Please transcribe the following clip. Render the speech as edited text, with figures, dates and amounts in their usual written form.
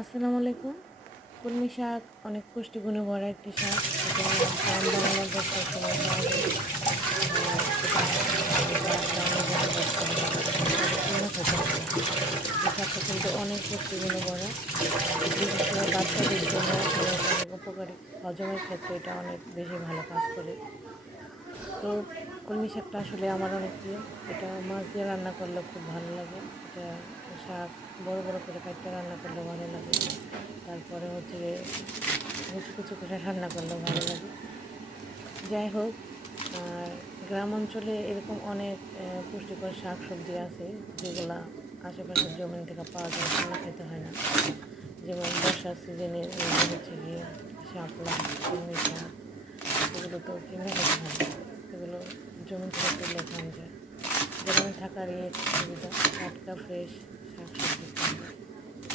আসসালামু আলাইকুম। কলমি শাক অনেক পুষ্টিগুণে ভরা একটি শাক। এটা গ্রাম বাংলার বর্ষার সময় পাওয়া যায়। এটা খেতে পারে। এই শাকটা কিন্তু অনেক পুষ্টিগুণে ভরা, বিশেষ করে বাচ্চাদের জন্য আসলে এটা অনেক উপকারী। হজমের ক্ষেত্রে এটা অনেক বেশি ভালো কাজ করে। তো কলমি শাকটা আসলে আমার অনেক প্রিয়। এটা মাছ দিয়ে রান্না করলে খুব ভালো লাগে। এটা শাক বড় বড় করে কাটতে রান্না করলে ভালো লাগে। তারপরে হচ্ছে কুচু কুচু করে রান্না করলেও ভালো লাগে। যাই হোক, আর গ্রাম অঞ্চলে এরকম অনেক পুষ্টিকর শাক সবজি আছে যেগুলা আশেপাশের জমিন থেকে পাওয়া যায়, কিনে খেতে হয় না। যেমন বর্ষার সিজনে হচ্ছে গিয়ে শাপলা, কলমি শাক, এগুলো তো কিনে খেতে হয় না, এগুলো জমি থেকে তুলে খাওয়া যায়। গ্রামে থাকার এই সুবিধা, টাটকা ফ্রেশ